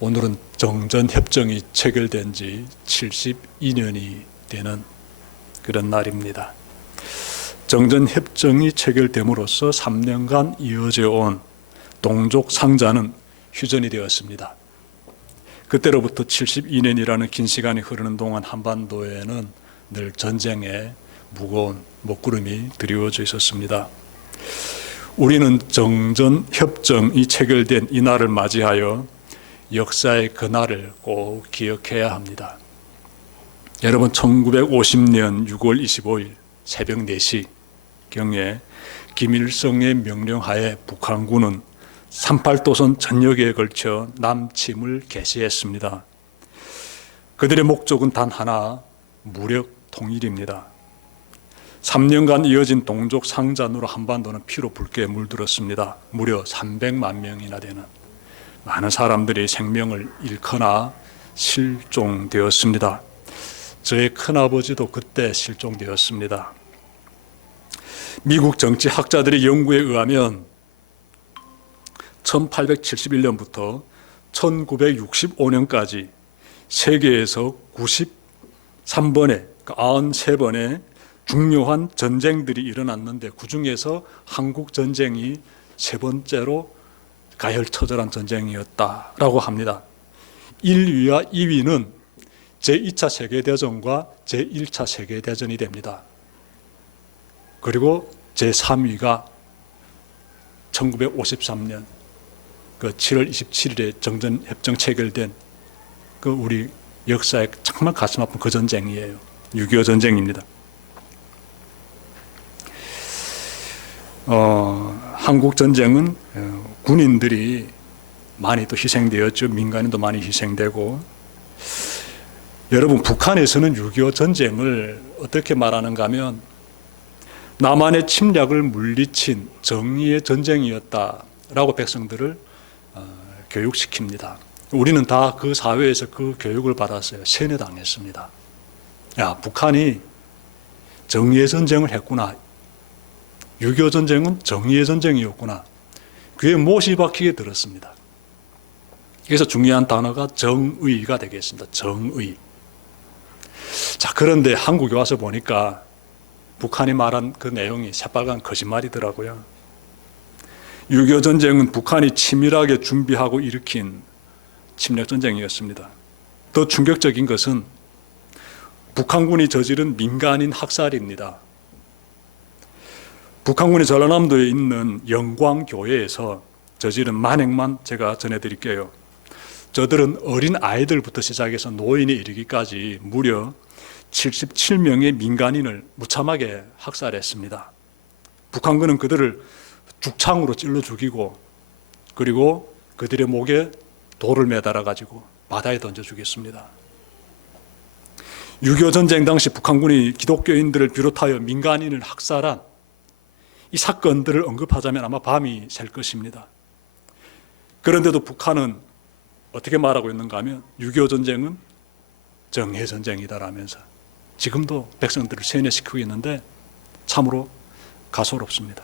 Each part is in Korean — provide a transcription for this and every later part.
오늘은 정전협정이 체결된 지 72년이 되는 그런 날입니다. 정전협정이 체결됨으로써 3년간 이어져 온 동족 상자는 휴전이 되었습니다. 그때로부터 72년이라는 긴 시간이 흐르는 동안 한반도에는 늘 전쟁의 무거운 먹구름이 드리워져 있었습니다. 우리는 정전협정이 체결된 이 날을 맞이하여 역사의 그날을 꼭 기억해야 합니다. 여러분, 1950년 6월 25일 새벽 4시경에 김일성의 명령하에 북한군은 38도선 전역에 걸쳐 남침을 개시했습니다. 그들의 목적은 단 하나, 무력 통일입니다. 3년간 이어진 동족 상잔으로 한반도는 피로 붉게 물들었습니다. 무려 300만 명이나 되는 많은 사람들이 생명을 잃거나 실종되었습니다. 저의 큰아버지도 그때 실종되었습니다. 미국 정치학자들의 연구에 의하면 1871년부터 1965년까지 세계에서 93번의, 93번의 중요한 전쟁들이 일어났는데 그 중에서 한국 전쟁이 세 번째로 가열처절한 전쟁이었다라고 합니다. 1위와 2위는 제2차 세계대전과 제1차 세계대전이 됩니다. 그리고 제3위가 1953년 그 7월 27일에 정전협정 체결된 그 우리 역사에 정말 가슴 아픈 그 전쟁이에요. 6.25 전쟁입니다. 한국 전쟁은 군인들이 많이 또 희생되었죠. 민간인도 많이 희생되고. 여러분, 북한에서는 6.25 전쟁을 어떻게 말하는가 하면 남한의 침략을 물리친 정의의 전쟁이었다라고 백성들을 교육시킵니다. 우리는 다 그 사회에서 그 교육을 받았어요. 세뇌당했습니다. 야, 북한이 정의의 전쟁을 했구나. 6.25 전쟁은 정의의 전쟁이었구나. 그에 못이 박히게 들었습니다. 그래서 중요한 단어가 정의가 되겠습니다. 정의. 자, 그런데 한국에 와서 보니까 북한이 말한 그 내용이 새빨간 거짓말이더라고요. 6.25 전쟁은 북한이 치밀하게 준비하고 일으킨 침략 전쟁이었습니다. 더 충격적인 것은 북한군이 저지른 민간인 학살입니다. 북한군이 전라남도에 있는 영광교회에서 저지른 만행만 제가 전해드릴게요. 저들은 어린 아이들부터 시작해서 노인에 이르기까지 무려 77명의 민간인을 무참하게 학살했습니다. 북한군은 그들을 죽창으로 찔러 죽이고 그리고 그들의 목에 돌을 매달아 가지고 바다에 던져 죽였습니다. 6.25 전쟁 당시 북한군이 기독교인들을 비롯하여 민간인을 학살한 이 사건들을 언급하자면 아마 밤이 샐 것입니다. 그런데도 북한은 어떻게 말하고 있는가 하면 6.25 전쟁은 정의 전쟁이다라면서 지금도 백성들을 세뇌시키고 있는데 참으로 가소롭습니다.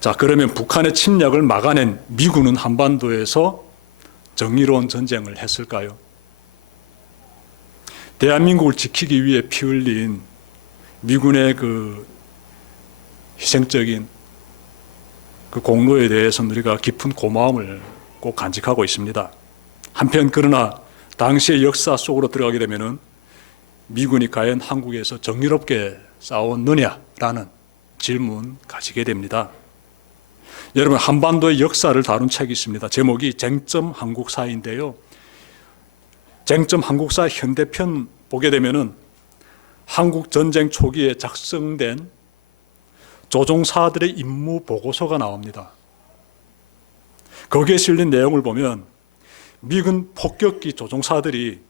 자, 그러면 북한의 침략을 막아낸 미군은 한반도에서 정의로운 전쟁을 했을까요? 대한민국을 지키기 위해 피 흘린 미군의 그 희생적인 그 공로에 대해서는 우리가 깊은 고마움을 꼭 간직하고 있습니다. 한편 그러나 당시의 역사 속으로 들어가게 되면은 미군이 과연 한국에서 정의롭게 싸웠느냐라는 질문 가지게 됩니다. 여러분, 한반도의 역사를 다룬 책이 있습니다. 제목이 쟁점 한국사인데요. 쟁점 한국사 현대편 보게 되면은 한국 전쟁 초기에 작성된 조종사들의 임무 보고서가 나옵니다. 거기에 실린 내용을 보면 미군 폭격기 조종사들이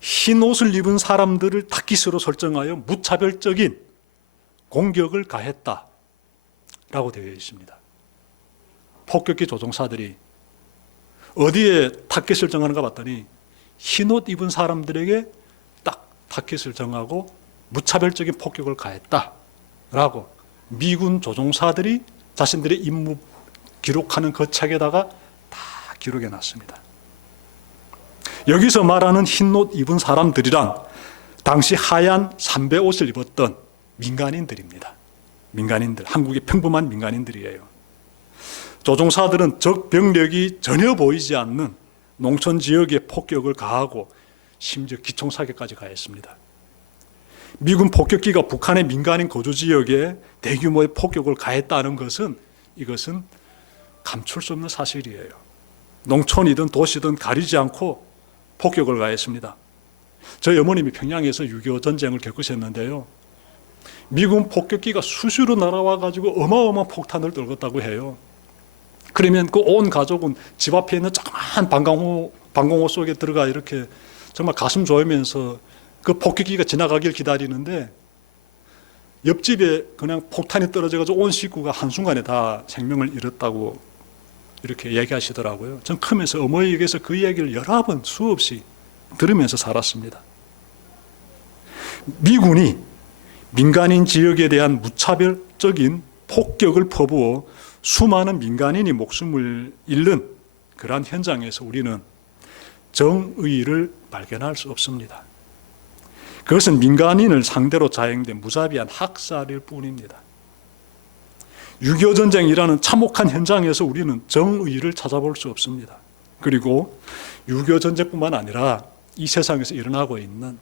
흰 옷을 입은 사람들을 타깃으로 설정하여 무차별적인 공격을 가했다라고 되어 있습니다. 폭격기 조종사들이 어디에 타깃을 정하는가 봤더니 흰 옷 입은 사람들에게 딱 타깃을 정하고 무차별적인 폭격을 가했다라고 미군 조종사들이 자신들의 임무 기록하는 그 책에다가 기록해 놨습니다. 여기서 말하는 흰옷 입은 사람들이란 당시 하얀 삼배 옷을 입었던 민간인들입니다. 민간인들, 한국의 평범한 민간인들이에요. 조종사들은 적 병력이 전혀 보이지 않는 농촌 지역에 폭격을 가하고 심지어 기총사격까지 가했습니다. 미군 폭격기가 북한의 민간인 거주 지역에 대규모의 폭격을 가했다는 것은 이것은 감출 수 없는 사실이에요. 농촌이든 도시든 가리지 않고 폭격을 가했습니다. 저희 어머님이 평양에서 6.25 전쟁을 겪으셨는데요. 미군 폭격기가 수시로 날아와 가지고 어마어마한 폭탄을 떨궜다고 해요. 그러면 그 온 가족은 집 앞에 있는 조그만 방공호 속에 들어가 이렇게 정말 가슴 조이면서 그 폭격기가 지나가길 기다리는데 옆집에 그냥 폭탄이 떨어져 가지고 온 식구가 한순간에 다 생명을 잃었다고 이렇게 얘기하시더라고요. 전 크면서 어머니에게서 그 얘기를 여러 번 수없이 들으면서 살았습니다. 미군이 민간인 지역에 대한 무차별적인 폭격을 퍼부어 수많은 민간인이 목숨을 잃는 그러한 현장에서 우리는 정의를 발견할 수 없습니다. 그것은 민간인을 상대로 자행된 무자비한 학살일 뿐입니다. 6.25 전쟁이라는 참혹한 현장에서 우리는 정의를 찾아볼 수 없습니다. 그리고 6.25 전쟁뿐만 아니라 이 세상에서 일어나고 있는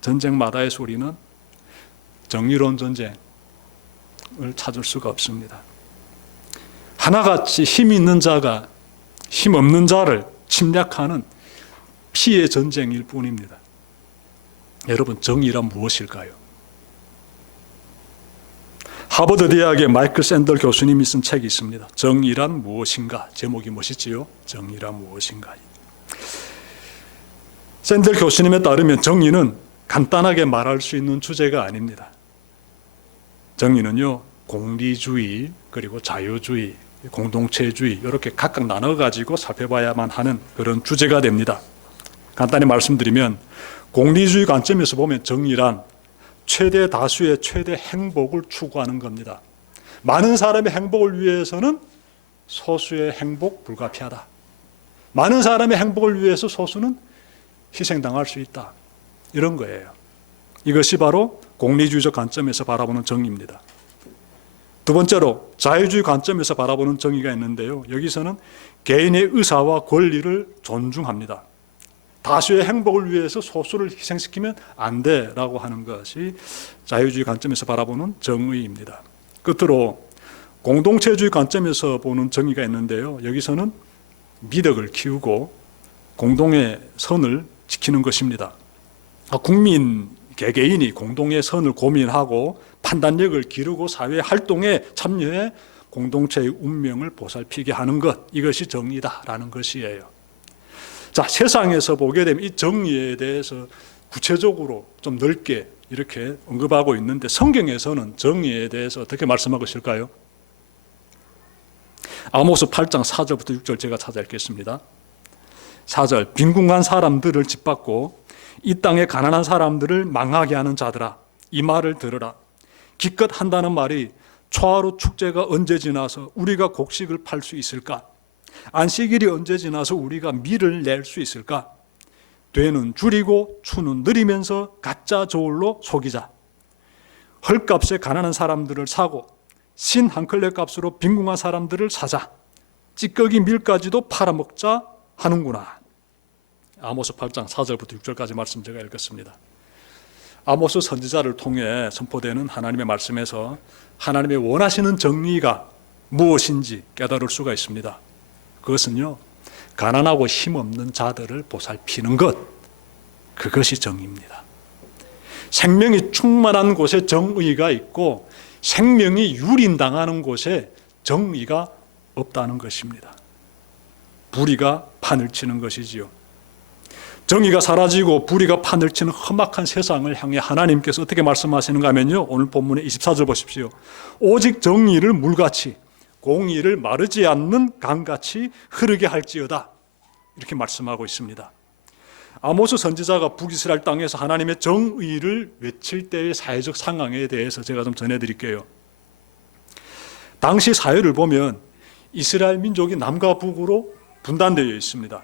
전쟁마다의 우리는 정의로운 전쟁을 찾을 수가 없습니다. 하나같이 힘 있는 자가 힘 없는 자를 침략하는 피해 전쟁일 뿐입니다. 여러분, 정의란 무엇일까요? 하버드 대학의 마이클 샌들 교수님이 쓴 책이 있습니다. 정의란 무엇인가? 제목이 멋있지요? 정의란 무엇인가? 샌들 교수님에 따르면 정의는 간단하게 말할 수 있는 주제가 아닙니다. 정의는요, 공리주의, 그리고 자유주의, 공동체주의 이렇게 각각 나눠가지고 살펴봐야만 하는 그런 주제가 됩니다. 간단히 말씀드리면 공리주의 관점에서 보면 정의란 최대 다수의 최대 행복을 추구하는 겁니다. 많은 사람의 행복을 위해서는 소수의 행복 불가피하다. 많은 사람의 행복을 위해서 소수는 희생당할 수 있다. 이런 거예요. 이것이 바로 공리주의적 관점에서 바라보는 정의입니다. 두 번째로 자유주의 관점에서 바라보는 정의가 있는데요. 여기서는 개인의 의사와 권리를 존중합니다. 다수의 행복을 위해서 소수를 희생시키면 안 돼라고 하는 것이 자유주의 관점에서 바라보는 정의입니다. 끝으로 공동체주의 관점에서 보는 정의가 있는데요. 여기서는 미덕을 키우고 공동의 선을 지키는 것입니다. 국민 개개인이 공동의 선을 고민하고 판단력을 기르고 사회 활동에 참여해 공동체의 운명을 보살피게 하는 것, 이것이 정의다라는 것이에요. 자, 세상에서 보게 되면 이 정의에 대해서 구체적으로 좀 넓게 이렇게 언급하고 있는데 성경에서는 정의에 대해서 어떻게 말씀하고 있을까요? 아모스 8장 4절부터 6절 제가 찾아 읽겠습니다. 4절, 빈궁한 사람들을 짓밟고 이 땅의 가난한 사람들을 망하게 하는 자들아, 이 말을 들으라. 기껏 한다는 말이 초하루 축제가 언제 지나서 우리가 곡식을 팔 수 있을까? 안식일이 언제 지나서 우리가 밀을 낼 수 있을까? 되는 줄이고 추는 느리면서 가짜 저울로 속이자. 헐값에 가난한 사람들을 사고 신 한 클레 값으로 빈궁한 사람들을 사자. 찌꺼기 밀까지도 팔아먹자 하는구나. 아모스 8장 4절부터 6절까지 말씀 제가 읽었습니다. 아모스 선지자를 통해 선포되는 하나님의 말씀에서 하나님의 원하시는 정의가 무엇인지 깨달을 수가 있습니다. 그것은요, 가난하고 힘없는 자들을 보살피는 것, 그것이 정의입니다. 생명이 충만한 곳에 정의가 있고 생명이 유린당하는 곳에 정의가 없다는 것입니다. 불의가 판을 치는 것이지요. 정의가 사라지고 불의가 판을 치는 험악한 세상을 향해 하나님께서 어떻게 말씀하시는가 하면요, 오늘 본문의 24절 보십시오. 오직 정의를 물같이 공의를 마르지 않는 강같이 흐르게 할지어다, 이렇게 말씀하고 있습니다. 아모스 선지자가 북이스라엘 땅에서 하나님의 정의를 외칠 때의 사회적 상황에 대해서 제가 좀 전해드릴게요. 당시 사회를 보면 이스라엘 민족이 남과 북으로 분단되어 있습니다.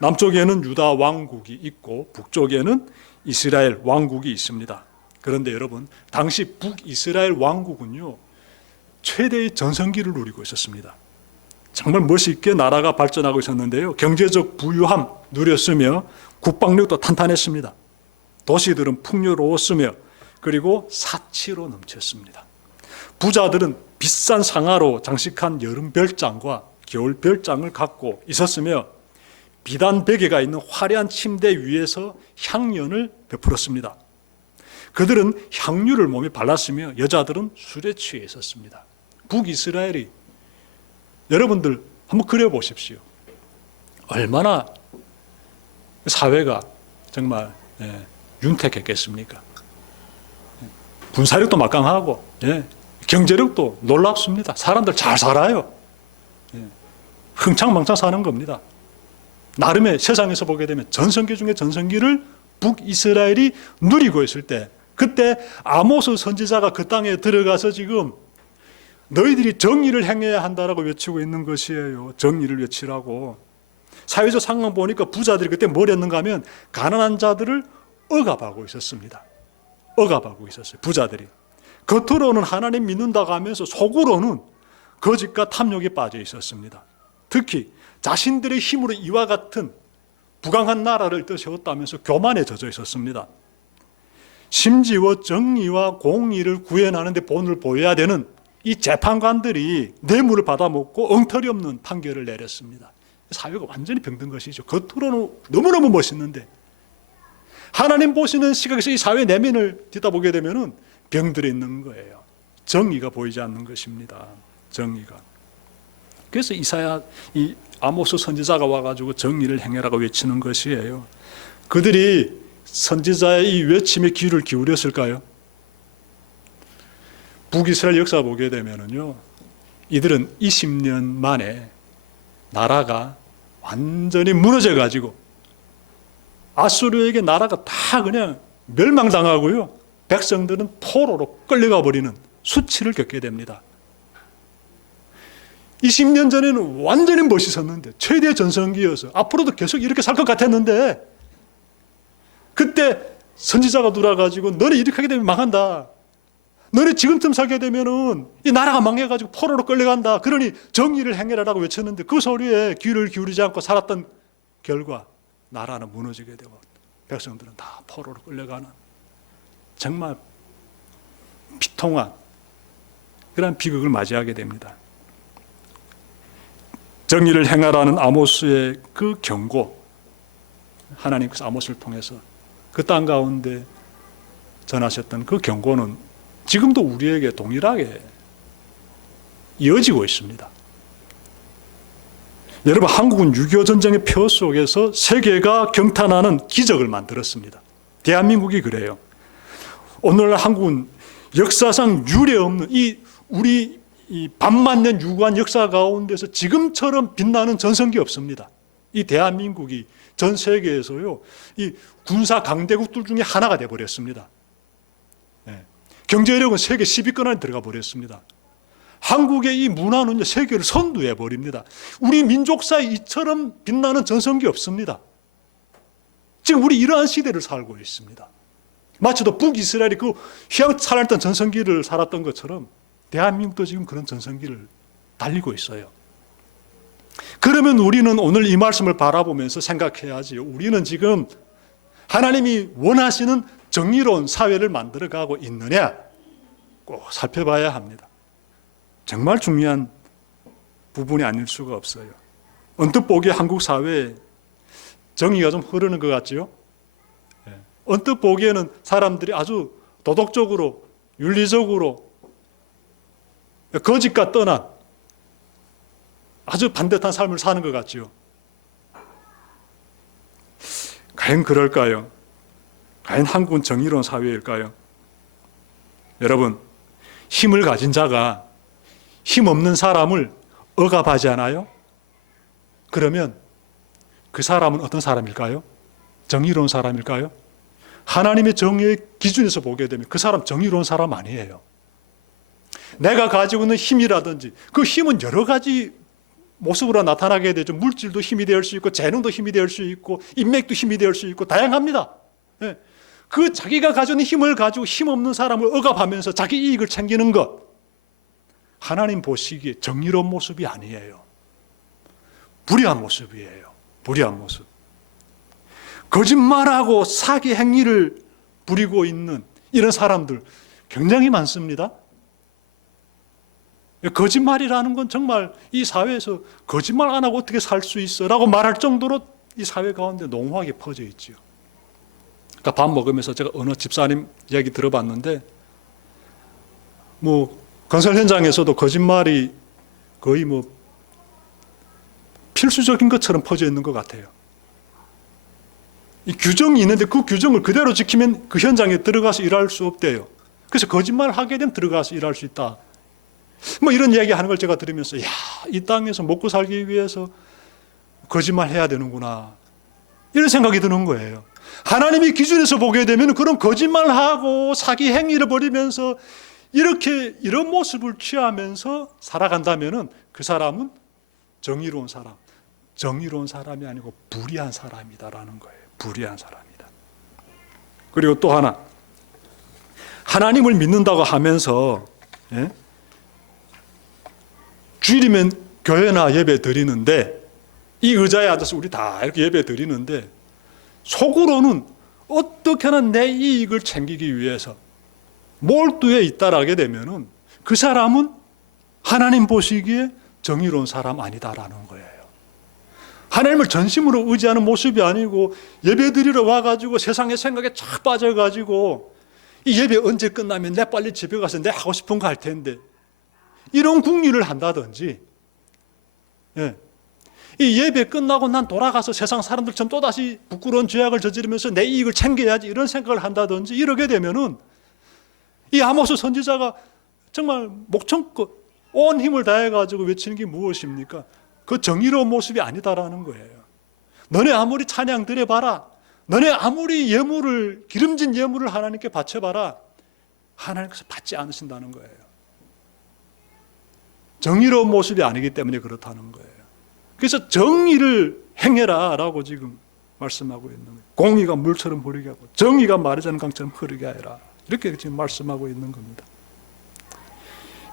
남쪽에는 유다 왕국이 있고 북쪽에는 이스라엘 왕국이 있습니다. 그런데 여러분, 당시 북이스라엘 왕국은요, 최대의 전성기를 누리고 있었습니다. 정말 멋있게 나라가 발전하고 있었는데요, 경제적 부유함 누렸으며 국방력도 탄탄했습니다. 도시들은 풍요로웠으며 그리고 사치로 넘쳤습니다. 부자들은 비싼 상아로 장식한 여름 별장과 겨울 별장을 갖고 있었으며 비단 베개가 있는 화려한 침대 위에서 향연을 베풀었습니다. 그들은 향유를 몸에 발랐으며 여자들은 술에 취해 있었습니다. 북이스라엘이, 여러분들 한번 그려보십시오. 얼마나 사회가 정말 윤택했겠습니까? 군사력도 막강하고 경제력도 놀랍습니다. 사람들 잘 살아요. 흥청망청 사는 겁니다. 나름의 세상에서 보게 되면 전성기 중에 전성기를 북이스라엘이 누리고 있을 때, 그때 아모스 선지자가 그 땅에 들어가서 지금 너희들이 정의를 행해야 한다라고 외치고 있는 것이에요. 정의를 외치라고. 사회적 상황 보니까 부자들이 그때 뭘 했는가 하면 가난한 자들을 억압하고 있었습니다. 억압하고 있었어요, 부자들이. 겉으로는 하나님 믿는다고 하면서 속으로는 거짓과 탐욕에 빠져 있었습니다. 특히 자신들의 힘으로 이와 같은 부강한 나라를 떠세웠다면서 교만에 젖어 있었습니다. 심지어 정의와 공의를 구현하는 데 본을 보여야 되는 이 재판관들이 뇌물을 받아먹고 엉터리 없는 판결을 내렸습니다. 사회가 완전히 병든 것이죠. 겉으로는 너무너무 멋있는데 하나님 보시는 시각에서 이 사회 내면을 뒤다보게 되면 병들어 있는 거예요. 정의가 보이지 않는 것입니다. 정의가. 그래서 이 아모스 선지자가 와가지고 정의를 행해라고 외치는 것이에요. 그들이 선지자의 이 외침에 귀를 기울였을까요? 북이스라엘 역사 보게 되면요, 이들은 20년 만에 나라가 완전히 무너져가지고 아수르에게 나라가 다 그냥 멸망당하고요, 백성들은 포로로 끌려가 버리는 수치를 겪게 됩니다. 20년 전에는 완전히 멋있었는데, 최대 전성기여서 앞으로도 계속 이렇게 살 것 같았는데, 그때 선지자가 들어와가지고 너네 이렇게 하게 되면 망한다, 너네 지금쯤 살게 되면은 이 나라가 망해가지고 포로로 끌려간다, 그러니 정의를 행해라라고 외쳤는데 그 소리에 귀를 기울이지 않고 살았던 결과 나라는 무너지게 되고 백성들은 다 포로로 끌려가는 정말 비통한 그런 비극을 맞이하게 됩니다. 정의를 행하라는 아모스의 그 경고, 하나님께서 아모스를 통해서 그 땅 가운데 전하셨던 그 경고는 지금도 우리에게 동일하게 이어지고 있습니다. 여러분, 한국은 6.25 전쟁의 표 속에서 세계가 경탄하는 기적을 만들었습니다. 대한민국이 그래요. 오늘날 한국은 역사상 유례 없는 우리 반만년 유구한 역사 가운데서 지금처럼 빛나는 전성기 없습니다. 이 대한민국이 전 세계에서요, 이 군사 강대국들 중에 하나가 되어버렸습니다. 경제력은 세계 10위권 안에 들어가 버렸습니다. 한국의 이 문화는 세계를 선두해 버립니다. 우리 민족사에 이처럼 빛나는 전성기 없습니다. 지금 우리 이러한 시대를 살고 있습니다. 마치도 북이스라엘이 그 휘황찬란했던 전성기를 살았던 것처럼 대한민국도 지금 그런 전성기를 달리고 있어요. 그러면 우리는 오늘 이 말씀을 바라보면서 생각해야지, 우리는 지금 하나님이 원하시는 정의로운 사회를 만들어가고 있느냐 꼭 살펴봐야 합니다. 정말 중요한 부분이 아닐 수가 없어요. 언뜻 보기에 한국 사회에 정의가 좀 흐르는 것 같지요? 언뜻 보기에는 사람들이 아주 도덕적으로, 윤리적으로 거짓과 떠난 아주 반듯한 삶을 사는 것 같지요? 과연 그럴까요? 과연 한국은 정의로운 사회일까요? 여러분, 힘을 가진 자가 힘없는 사람을 억압하지 않아요? 그러면 그 사람은 어떤 사람일까요? 정의로운 사람일까요? 하나님의 정의의 기준에서 보게 되면 그 사람 정의로운 사람 아니에요. 내가 가지고 있는 힘이라든지 그 힘은 여러 가지 모습으로 나타나게 되죠. 물질도 힘이 될 수 있고 재능도 힘이 될 수 있고 인맥도 힘이 될 수 있고 다양합니다. 예. 그 자기가 가진 힘을 가지고 힘없는 사람을 억압하면서 자기 이익을 챙기는 것, 하나님 보시기에 정의로운 모습이 아니에요. 불의한 모습이에요. 불의한 모습. 거짓말하고 사기 행위를 부리고 있는 이런 사람들 굉장히 많습니다. 거짓말이라는 건 정말 이 사회에서 거짓말 안 하고 어떻게 살 수 있어? 라고 말할 정도로 이 사회 가운데 농후하게 퍼져 있죠. 그러니까 밥 먹으면서 제가 어느 집사님 이야기 들어봤는데, 건설 현장에서도 거짓말이 거의 필수적인 것처럼 퍼져 있는 것 같아요. 이 규정이 있는데 그 규정을 그대로 지키면 그 현장에 들어가서 일할 수 없대요. 그래서 거짓말을 하게 되면 들어가서 일할 수 있다. 이런 이야기 하는 걸 제가 들으면서, 이 땅에서 먹고 살기 위해서 거짓말 해야 되는구나. 이런 생각이 드는 거예요. 하나님의 기준에서 보게 되면 그런 거짓말하고 사기 행위를 벌이면서 이런 모습을 취하면서 살아간다면 그 사람은 정의로운 사람이 아니고 불의한 사람이다라는 거예요. 불의한 사람이다. 그리고 또 하나, 하나님을 믿는다고 하면서 주일이면 교회나 예배 드리는데, 이 의자에 앉아서 우리 다 이렇게 예배 드리는데 속으로는 어떻게나 내 이익을 챙기기 위해서 몰두해 있다라게 되면은 그 사람은 하나님 보시기에 정의로운 사람 아니다라는 거예요. 하나님을 전심으로 의지하는 모습이 아니고 예배 드리러 와가지고 세상의 생각에 착 빠져가지고 이 예배 언제 끝나면 내 빨리 집에 가서 내 하고 싶은 거 할 텐데 이런 궁리를 한다든지, 이 예배 끝나고 난 돌아가서 세상 사람들처럼 또다시 부끄러운 죄악을 저지르면서 내 이익을 챙겨야지 이런 생각을 한다든지 이러게 되면은 이 아모스 선지자가 정말 목청껏 온 힘을 다해가지고 외치는 게 무엇입니까? 그 정의로운 모습이 아니다라는 거예요. 너네 아무리 찬양 드려봐라, 너네 아무리 기름진 예물을 하나님께 바쳐봐라, 하나님께서 받지 않으신다는 거예요. 정의로운 모습이 아니기 때문에 그렇다는 거예요. 그래서 정의를 행해라 라고 지금 말씀하고 있는 거예요. 공의가 물처럼 흐르게 하고 정의가 마르지 강처럼 흐르게 하라, 이렇게 지금 말씀하고 있는 겁니다.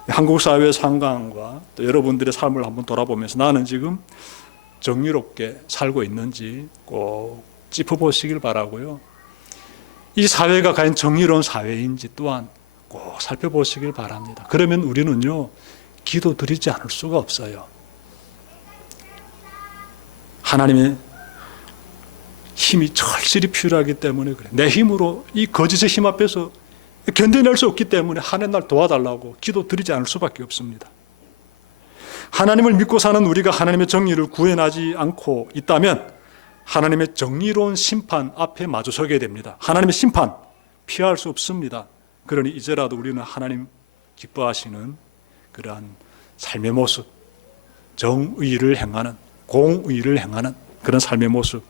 한국 사회의 상황과 또 여러분들의 삶을 한번 돌아보면서 나는 지금 정의롭게 살고 있는지 꼭 짚어보시길 바라고요. 이 사회가 과연 정의로운 사회인지 또한 꼭 살펴보시길 바랍니다. 그러면 우리는요, 기도 드리지 않을 수가 없어요. 하나님의 힘이 절실히 필요하기 때문에 그래. 내 힘으로 이 거짓의 힘 앞에서 견뎌낼 수 없기 때문에 하나님 날 도와달라고 기도 드리지 않을 수밖에 없습니다. 하나님을 믿고 사는 우리가 하나님의 정의를 구현하지 않고 있다면 하나님의 정의로운 심판 앞에 마주서게 됩니다. 하나님의 심판 피할 수 없습니다. 그러니 이제라도 우리는 하나님 기뻐하시는 그러한 삶의 모습, 정의를 행하는, 공의를 행하는 그런 삶의 모습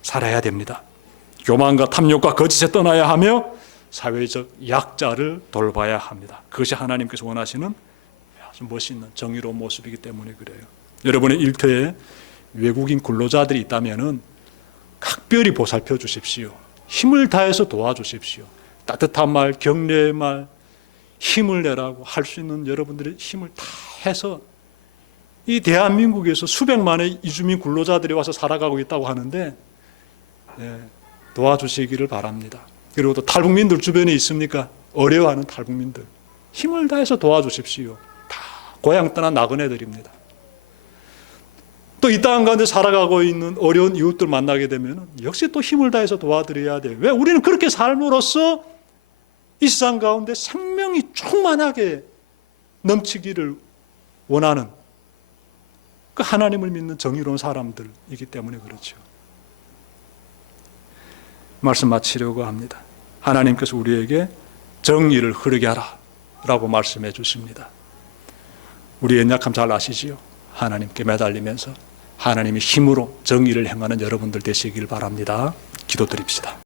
살아야 됩니다. 교만과 탐욕과 거짓에 떠나야 하며 사회적 약자를 돌봐야 합니다. 그것이 하나님께서 원하시는 아주 멋있는 정의로운 모습이기 때문에 그래요. 여러분의 일터에 외국인 근로자들이 있다면 각별히 보살펴 주십시오. 힘을 다해서 도와주십시오. 따뜻한 말, 격려의 말, 힘을 내라고 할 수 있는 여러분들의 힘을 다 해서 이 대한민국에서 수백만의 이주민 근로자들이 와서 살아가고 있다고 하는데 도와주시기를 바랍니다. 그리고 또 탈북민들 주변에 있습니까? 어려워하는 탈북민들 힘을 다해서 도와주십시오. 다 고향 떠난 나그네들입니다. 또 이 땅 가운데 살아가고 있는 어려운 이웃들 만나게 되면 역시 또 힘을 다해서 도와드려야 돼요. 왜? 우리는 그렇게 삶으로써 이 세상 가운데 생명이 충만하게 넘치기를 원하는 그 하나님을 믿는 정의로운 사람들이기 때문에 그렇죠. 말씀 마치려고 합니다. 하나님께서 우리에게 정의를 흐르게 하라 라고 말씀해 주십니다. 우리의 연약함 잘 아시지요? 하나님께 매달리면서 하나님의 힘으로 정의를 행하는 여러분들 되시길 바랍니다. 기도드립시다.